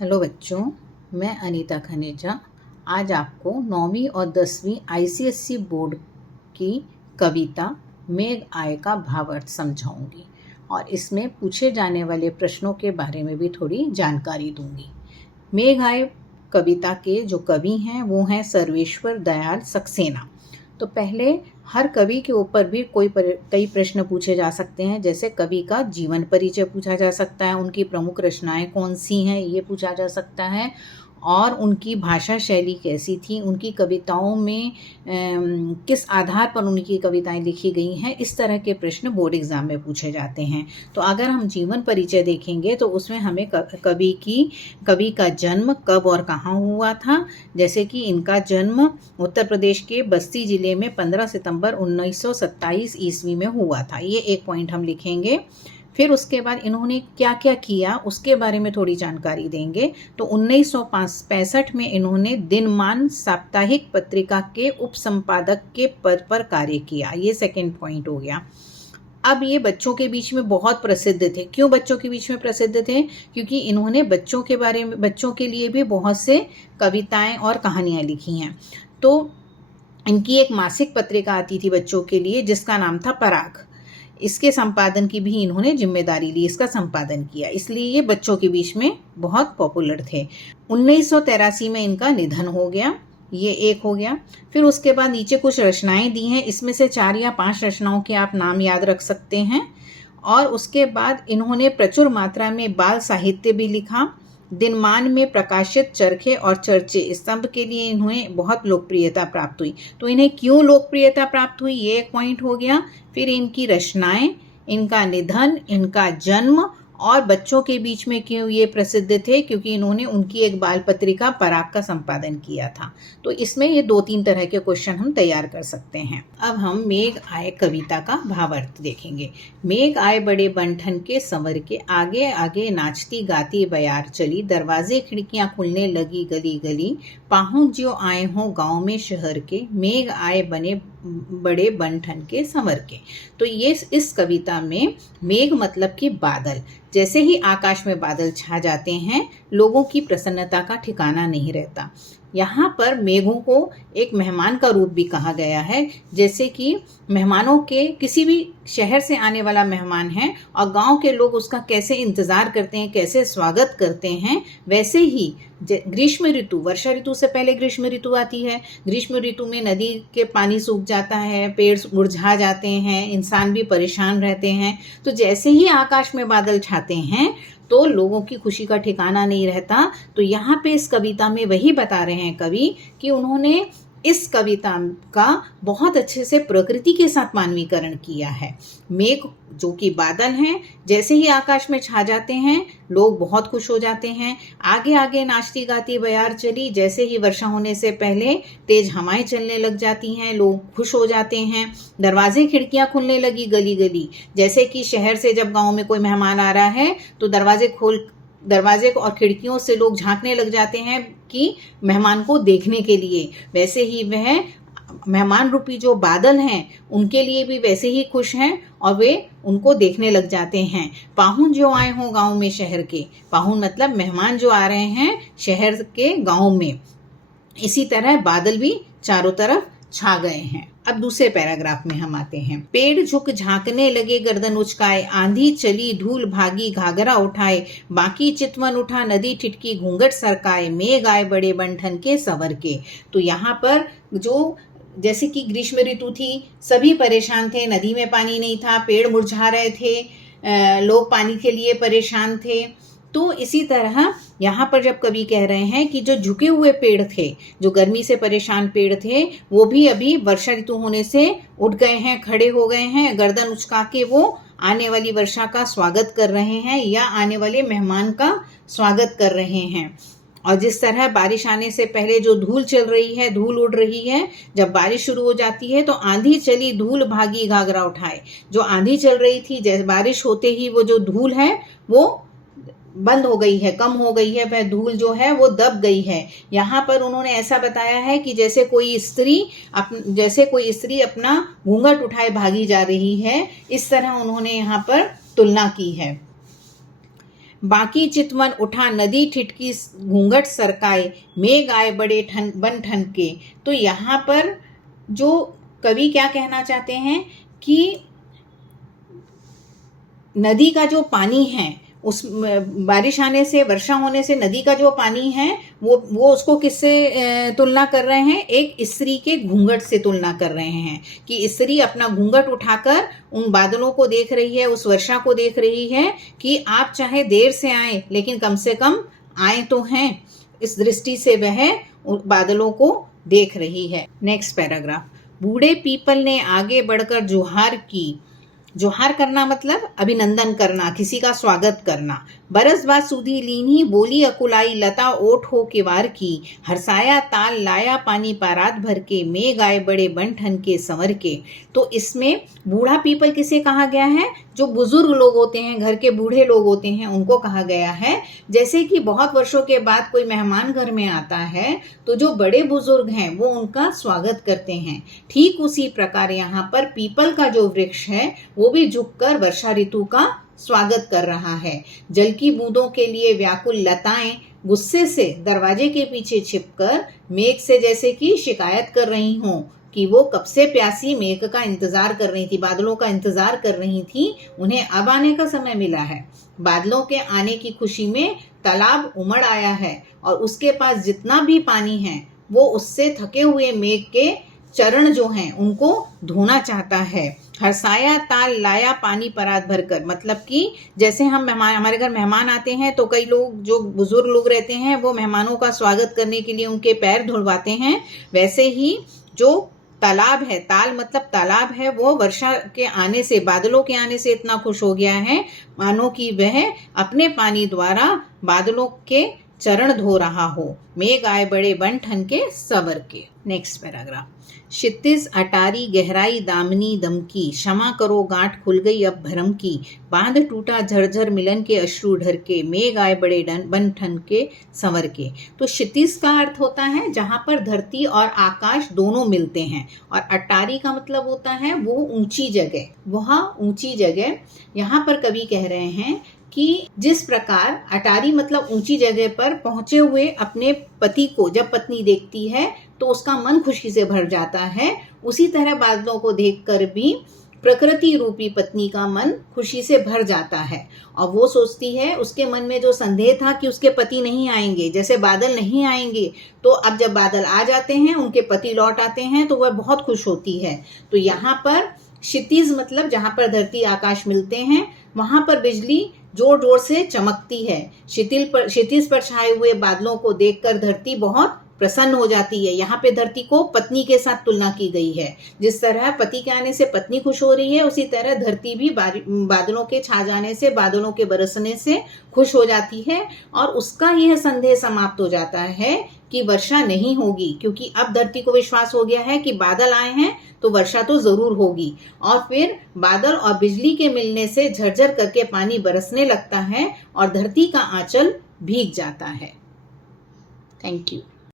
Hello बच्चों, मैं अनीता खनेजा आज आपको 9वीं और 10वीं आईसीएसई बोर्ड की कविता मेघ आए का भावार्थ समझाऊंगी और इसमें पूछे जाने वाले प्रश्नों के बारे में भी थोड़ी जानकारी दूंगी। मेघ आए कविता के जो कवि हैं वो हैं सर्वेश्वर दयाल सक्सेना। तो पहले हर कवि के ऊपर भी कई प्रश्न पूछे जा सकते हैं, जैसे कवि का जीवन परिचय पूछा जा सकता है, उनकी प्रमुख रचनाएं कौन सी हैं ये पूछा जा सकता है, और उनकी भाषा शैली कैसी थी, उनकी कविताओं में किस आधार पर उनकी कविताएं लिखी गई हैं। इस तरह के प्रश्न बोर्ड एग्जाम में पूछे जाते हैं। तो अगर हम जीवन परिचय देखेंगे तो उसमें हमें कवि का जन्म कब और कहाँ हुआ था। जैसे कि इनका जन्म उत्तर प्रदेश के बस्ती जिले में 15 सितंबर 1927 ईस्वी में हुआ था। ये एक पॉइंट हम लिखेंगे। फिर उसके बाद इन्होंने क्या क्या किया उसके बारे में थोड़ी जानकारी देंगे। तो 1965 में इन्होंने दिनमान साप्ताहिक पत्रिका के उप संपादक के पद पर कार्य किया। ये सेकंड पॉइंट हो गया। अब ये बच्चों के बीच में बहुत प्रसिद्ध थे। क्यों बच्चों के बीच में प्रसिद्ध थे? क्योंकि इन्होंने बच्चों के लिए भी बहुत से कविताएं और कहानियां लिखी हैं। तो इनकी एक मासिक पत्रिका आती थी बच्चों के लिए जिसका नाम था पराग। इसके संपादन की भी इन्होंने जिम्मेदारी ली, इसका संपादन किया, इसलिए ये बच्चों के बीच में बहुत पॉपुलर थे। 1983 में इनका निधन हो गया, ये एक हो गया। फिर उसके बाद नीचे कुछ रचनाएं दी हैं, इसमें से 4 या 5 रचनाओं के आप नाम याद रख सकते हैं। और उसके बाद इन्होंने प्रचुर मात्रा में बाल साहित्य भी लिखा। दिनमान में प्रकाशित चरखे और चर्चे स्तंभ के लिए इन्हें बहुत लोकप्रियता प्राप्त हुई। तो इन्हें क्यों लोकप्रियता प्राप्त हुई ये एक पॉइंट हो गया। फिर इनकी रचनाएं, इनका निधन, इनका जन्म और बच्चों के बीच में क्यों ये प्रसिद्ध थे, क्योंकि इन्होंने उनकी एक बाल पत्रिका पराग का संपादन किया था। तो इसमें ये 2-3 तरह के क्वेश्चन हम तैयार कर सकते हैं। अब हम मेघ आए कविता का भावार्थ देखेंगे। मेघ आए बड़े बंठन के संवर के, आगे आगे नाचती गाती बयार चली, दरवाजे खिड़कियां खुलने लगी गली गली, पाहुन ज्यों आए हों गांव में शहर के, मेघ आए बने बड़े बंठन के संवर के। तो ये इस कविता में मेघ मतलब कि बादल। जैसे ही आकाश में बादल छा जाते हैं लोगों की प्रसन्नता का ठिकाना नहीं रहता। यहाँ पर मेघों को एक मेहमान का रूप भी कहा गया है। जैसे कि मेहमानों के, किसी भी शहर से आने वाला मेहमान है और गांव के लोग उसका कैसे इंतजार करते हैं, कैसे स्वागत करते हैं, वैसे ही ग्रीष्म ऋतु, वर्षा ऋतु से पहले ग्रीष्म ऋतु आती है। ग्रीष्म ऋतु में नदी के पानी सूख जाता है, पेड़ मुरझा जाते हैं, इंसान भी परेशान रहते हैं। तो जैसे ही आकाश में बादल छाते हैं तो लोगों की खुशी का ठिकाना नहीं रहता। तो यहाँ पे इस कविता में वही बता रहे हैं कवि कि उन्होंने इस कविता का बहुत अच्छे से प्रकृति के साथ मानवीकरण किया है। मेघ जो कि बादल हैं, जैसे ही आकाश में छा जाते हैं लोग बहुत खुश हो जाते हैं। आगे आगे नाचती गाती बयार चली, जैसे ही वर्षा होने से पहले तेज हवाएं चलने लग जाती हैं, लोग खुश हो जाते हैं। दरवाजे खिड़कियां खुलने लगी गली गली, जैसे कि शहर से जब गांव में कोई मेहमान आ रहा है तो दरवाजे और खिड़कियों से लोग झांकने लग जाते हैं कि मेहमान को देखने के लिए, वैसे ही वह मेहमान रूपी जो बादल हैं उनके लिए भी वैसे ही खुश हैं और वे उनको देखने लग जाते हैं। पाहुन जो आए हों गांव में शहर के, पाहुन मतलब मेहमान जो आ रहे हैं शहर के गांव में, इसी तरह बादल भी चारों तरफ छा गए हैं। अब दूसरे पैराग्राफ में हम आते हैं। पेड़ झुक झांकने लगे गर्दन उचकाए, आंधी चली धूल भागी घाघरा उठाए, बाकी चितवन उठा नदी ठिठकी घूंघट सरकाए, मेघ आए बड़े बंठन के संवर के। तो यहाँ पर जो जैसे कि ग्रीष्म ऋतु थी, सभी परेशान थे, नदी में पानी नहीं था, पेड़ मुरझा रहे थे, लोग पानी के लिए परेशान थे। तो इसी तरह यहाँ पर जब कवि कह रहे हैं कि जो झुके हुए पेड़ थे, जो गर्मी से परेशान पेड़ थे, वो भी अभी वर्षा ऋतु होने से उठ गए हैं, खड़े हो गए हैं, गर्दन उचका के वो आने वाली वर्षा का स्वागत कर रहे हैं या आने वाले मेहमान का स्वागत कर रहे हैं। और जिस तरह बारिश आने से पहले जो धूल चल रही है, धूल उड़ रही है, जब बारिश शुरू हो जाती है तो आंधी चली धूल भागी घाघरा उठाए। जो आंधी चल रही थी, जैसे बारिश होते ही वो जो धूल है वो बंद हो गई है, कम हो गई है, वह धूल जो है वो दब गई है। यहाँ पर उन्होंने ऐसा बताया है कि जैसे कोई स्त्री अपना घूंघट उठाए भागी जा रही है, इस तरह उन्होंने यहाँ पर तुलना की है। बाकी चितवन उठा नदी ठिठकी घूंघट सरकाए, मेघ आए बड़े बन ठन के। तो यहाँ पर जो कवि क्या कहना चाहते हैं कि नदी का जो पानी है, उस बारिश आने से, वर्षा होने से नदी का जो पानी है वो उसको किससे तुलना कर रहे हैं? एक स्त्री के घूंघट से तुलना कर रहे हैं कि स्त्री अपना घूंघट उठाकर उन बादलों को देख रही है, उस वर्षा को देख रही है कि आप चाहे देर से आए लेकिन कम से कम आए तो हैं। इस दृष्टि से वह उन बादलों को देख रही है। नेक्स्ट पैराग्राफ, बूढ़े पीपल ने आगे बढ़कर जोहार की। जोहार करना मतलब अभिनंदन करना, किसी का स्वागत करना। बरस बाद सुधी लीनी, बोली अकुलाई लता ओठ हो किवार की। हरसाया ताल लाया पानी पारात भर के, मेघ आए बड़े बन ठन के संवर के। तो इसमें बूढ़ा पीपल किसे कहा गया है? जो बुजुर्ग लोग होते हैं, घर के बूढ़े लोग होते हैं, उनको कहा गया है। जैसे कि बहुत वर्षों के बाद कोई मेहमान घर में आता है तो जो बड़े बुजुर्ग हैं वो उनका स्वागत करते हैं। ठीक उसी प्रकार यहाँ पर पीपल का जो वृक्ष है वो भी झुककर वर्षा ऋतु का स्वागत कर रहा है। जल की बूंदों के लिए व्याकुल लताएं गुस्से से दरवाजे के पीछे छिपकर मेघ से जैसे कि शिकायत कर रही हों कि वो कब से प्यासी मेघ का इंतजार कर रही थी, बादलों का इंतजार कर रही थी, उन्हें अब आने का समय मिला है। बादलों के आने की खुशी में तालाब उमड़ आया है और उसके पास जितना भी पानी है वो उससे थके हुए मेघ के चरण जो हैं उनको धोना चाहता है। हरसाया ताल लाया पानी परात भरकर, मतलब कि जैसे हम हमारे घर मेहमान आते हैं तो कई लोग जो बुजुर्ग लोग रहते हैं वो मेहमानों का स्वागत करने के लिए उनके पैर धुलवाते हैं, वैसे ही जो तालाब है, ताल मतलब तालाब है, वो वर्षा के आने से, बादलों के आने से इतना खुश हो गया है मानो कि वह अपने पानी द्वारा बादलों के चरण धो रहा हो। मेघ आए बड़े बन ठन के संवर के। नेक्स्ट पैराग्राफ, क्षितिज अटारी गहराई दामनी दमकी, क्षमा करो गांठ खुल गई अब भरम की। बांध टूटा झरझर मिलन के अश्रु ढर के, मेघ आए बड़े बन ठन के संवर के। तो क्षितिज का अर्थ होता है जहां पर धरती और आकाश दोनों मिलते हैं, और अटारी का मतलब होता है वो ऊंची जगह, वह ऊंची जगह। यहाँ पर कवि कह रहे हैं कि जिस प्रकार अटारी मतलब ऊंची जगह पर पहुंचे हुए अपने पति को जब पत्नी देखती है तो उसका मन खुशी से भर जाता है, उसी तरह बादलों को देखकर भी प्रकृति रूपी पत्नी का मन खुशी से भर जाता है। और वो सोचती है, उसके मन में जो संदेह था कि उसके पति नहीं आएंगे, जैसे बादल नहीं आएंगे, तो अब जब बादल आ जाते हैं, उनके पति लौट आते हैं, तो वह बहुत खुश होती है। तो यहाँ पर क्षितिज मतलब जहाँ पर धरती आकाश मिलते हैं वहां पर बिजली जोर जोर से चमकती है। क्षितिज पर छाए हुए बादलों को देखकर धरती बहुत प्रसन्न हो जाती है। यहाँ पे धरती को पत्नी के साथ तुलना की गई है। जिस तरह पति के आने से पत्नी खुश हो रही है, उसी तरह धरती भी बादलों के छा जाने से, बादलों के बरसने से खुश हो जाती है, और उसका यह संदेह समाप्त हो जाता है कि वर्षा नहीं होगी, क्योंकि अब धरती को विश्वास हो गया है कि बादल आए हैं तो वर्षा तो जरूर होगी। और फिर बादल और बिजली के मिलने से झरझर करके पानी बरसने लगता है और धरती का आंचल भीग जाता है। Thank you.